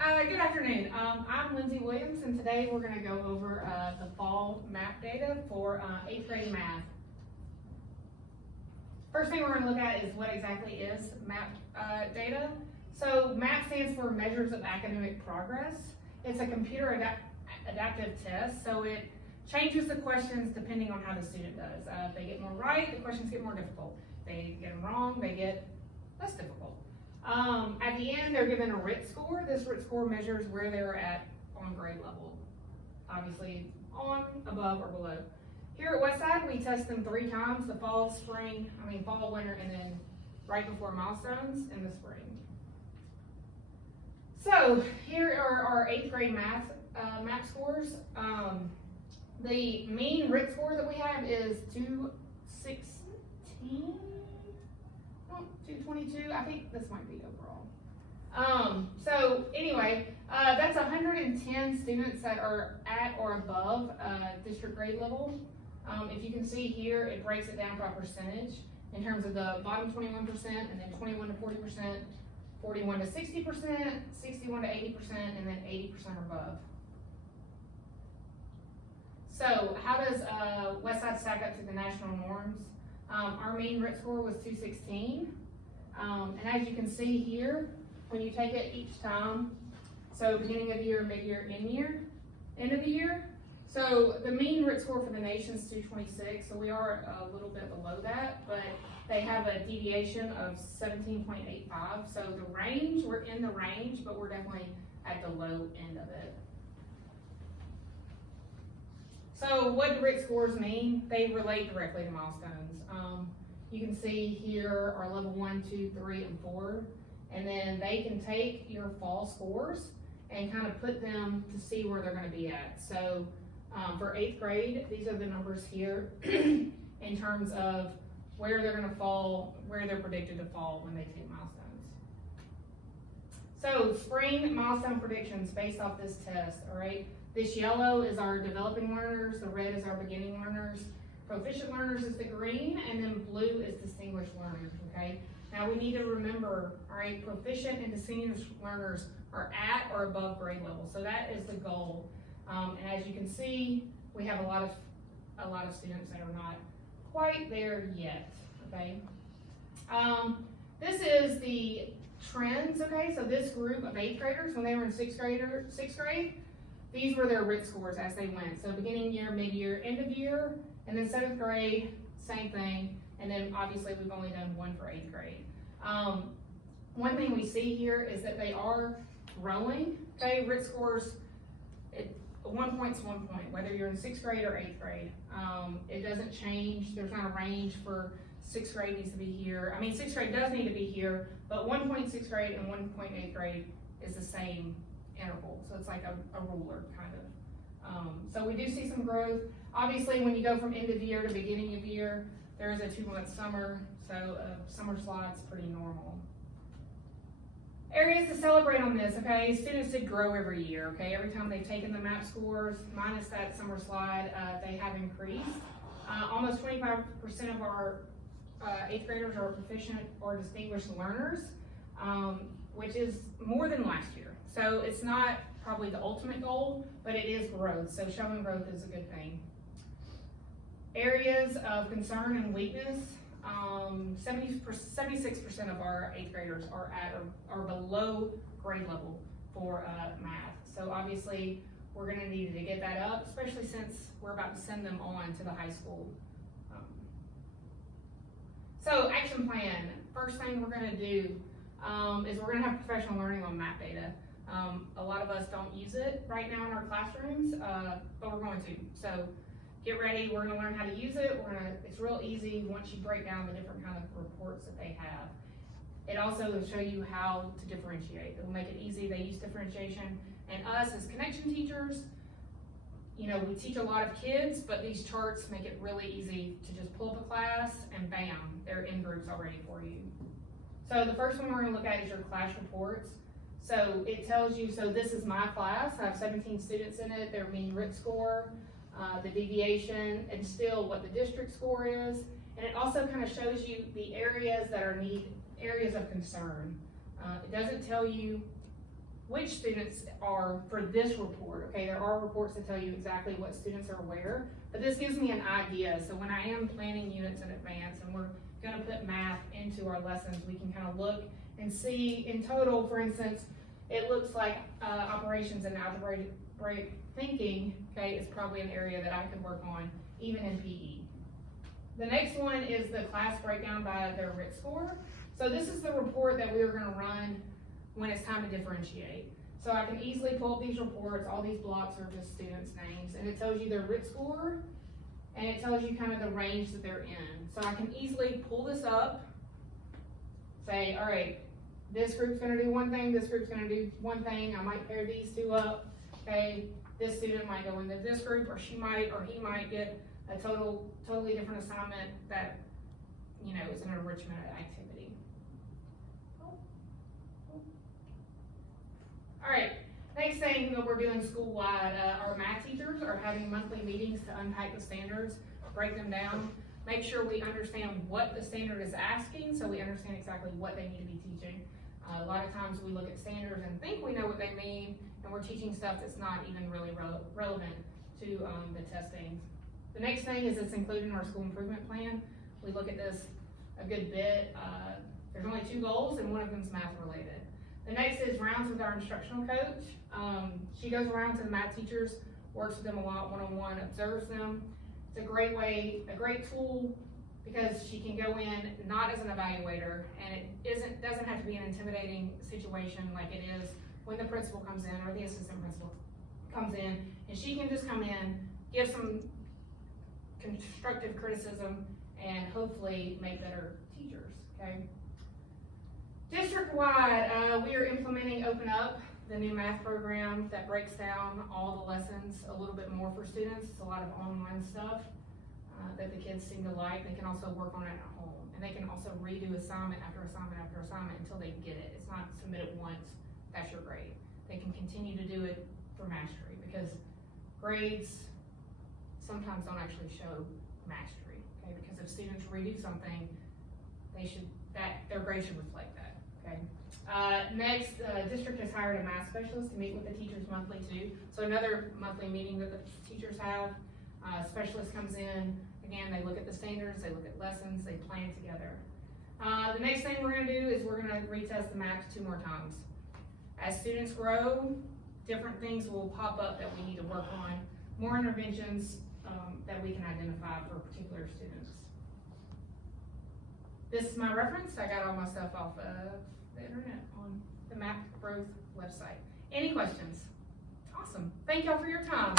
Good afternoon. I'm Lindsey Williams, and today we're going to go over the fall map data for 8th grade math. First thing we're going to look at is what exactly is map data. So MAP stands for Measures of Academic Progress. It's a computer adaptive test, so it changes the questions depending on how the student does. If they get more right, the questions get more difficult. If they get them wrong, they get less difficult. At the end, they're given a RIT score. This RIT score measures where they're at on grade level. Obviously, on, above, or below. Here at Westside, we test them 3 times, the fall, winter, and then right before milestones in the spring. So, here are our 8th grade math map scores. The mean RIT score that we have is 216. 222, I think this might be overall. So anyway, that's 110 students that are at or above district grade level. If you can see here, it breaks it down by percentage in terms of the bottom 21%, and then 21 to 40%, 41 to 60%, 61 to 80%, and then 80% or above. So how does Westside stack up to the national norms? Our mean RIT score was 216. And as you can see here, when you take it each time, so beginning of the year, mid-year, end of the year, so the mean RIT score for the nation is 226, so we are a little bit below that, but they have a deviation of 17.85, so the range, we're in the range, but we're definitely at the low end of it. So what do RIT scores mean? They relate directly to milestones. You can see here are level 1, 2, 3, and 4, and then they can take your fall scores and kind of put them to see where they're going to be at. So for 8th grade, these are the numbers here in terms of where they're going to fall, where they're predicted to fall when they take milestones. So spring milestone predictions based off this test, all right? This yellow is our developing learners, the red is our beginning learners, proficient learners is the green, and then blue is distinguished learners, okay? Now we need to remember, all right, proficient and distinguished learners are at or above grade level, so that is the goal. And as you can see, we have a lot of students that are not quite there yet, okay? This is the trends, okay? So this group of 8th graders, when they were in 6th grade, these were their RIT scores as they went. So beginning year, mid-year, end of year, and then 7th grade, same thing. And then obviously we've only done one for 8th grade. One thing we see here is that they are growing. Okay, RIT scores, 1 point's 1 point, whether you're in 6th grade or 8th grade. It doesn't change. There's not a range for 6th grade needs to be here. I mean, 6th grade does need to be here, but 1 point 6th grade and 1 point 8th grade is the same interval. So it's like a ruler kind of. So we do see some growth. Obviously, when you go from end of year to beginning of year, there is a 2-month summer, so a summer slide's pretty normal. Areas to celebrate on this, okay? Students did grow every year, okay? Every time they've taken the MAP scores, minus that summer slide, they have increased. Almost 25% of our 8th graders are proficient or distinguished learners, which is more than last year. So it's not probably the ultimate goal, but it is growth. So showing growth is a good thing. Areas of concern and weakness, 76% of our 8th graders are at or below grade level for math. So obviously we're going to need to get that up, especially since we're about to send them on to the high school. So action plan. First thing we're going to do is we're going to have professional learning on map data. A lot of us don't use it right now in our classrooms, but we're going to. So get ready, we're going to learn how to use it. It's real easy once you break down the different kind of reports that they have. It also will show you how to differentiate. It will make it easy. They use differentiation. And us as connection teachers, you know, we teach a lot of kids, but these charts make it really easy to just pull up a class and bam, they're in groups already for you. So the first one we're going to look at is your class reports. So it tells you, so this is my class. I have 17 students in it, their mean RIT score, the deviation, and still what the district score is. And it also kind of shows you the areas that are areas of concern. It doesn't tell you which students are for this report. Okay, there are reports that tell you exactly what students are where, but this gives me an idea. So when I am planning units in advance and we're gonna put math into our lessons, we can kind of look and see in total, for instance, it looks like operations and algebraic thinking, okay, is probably an area that I could work on, even in PE. The next one is the class breakdown by their RIT score. So this is the report that we are gonna run when it's time to differentiate. So I can easily pull up these reports. All these blocks are just students' names, and it tells you their RIT score, and it tells you kind of the range that they're in. So I can easily pull this up, say, all right, this group's gonna do one thing, this group's gonna do one thing. I might pair these two up, okay? This student might go into this group, or she might, or he might get a totally different assignment that, you know, is an enrichment activity. All right, next thing that we're doing school-wide, our math teachers are having monthly meetings to unpack the standards, break them down, make sure we understand what the standard is asking, so we understand exactly what they need to be teaching. A lot of times we look at standards and think we know what they mean, and we're teaching stuff that's not even really relevant to the testing. The next thing is it's included in our school improvement plan. We look at this a good bit. There's only 2 goals, and one of them is math related. The next is rounds with our instructional coach. She goes around to the math teachers, works with them a lot one-on-one, observes them. It's a great way, a great tool, because she can go in not as an evaluator, and it doesn't have to be an intimidating situation like it is when the principal comes in or the assistant principal comes in, and she can just come in, give some constructive criticism, and hopefully make better teachers, okay? District-wide, we are implementing Open Up, the new math program that breaks down all the lessons a little bit more for students. It's a lot of online stuff that the kids seem to like. They can also work on it at home, and they can also redo assignment after assignment after assignment until they get it. It's not submit it once, that's your grade. They can continue to do it for mastery, because grades sometimes don't actually show mastery, okay? Because if students redo something, their grade should reflect that, okay? Next, district has hired a math specialist to meet with the teachers monthly too. So another monthly meeting that the teachers have. Specialist comes in, again, they look at the standards, they look at lessons, they plan together. The next thing we're gonna do is we're gonna retest the math 2 more times. As students grow, different things will pop up that we need to work on, more interventions that we can identify for particular students. This is my reference. I got all my stuff off of the internet on the Map Growth website. Any questions? Awesome. Thank y'all for your time.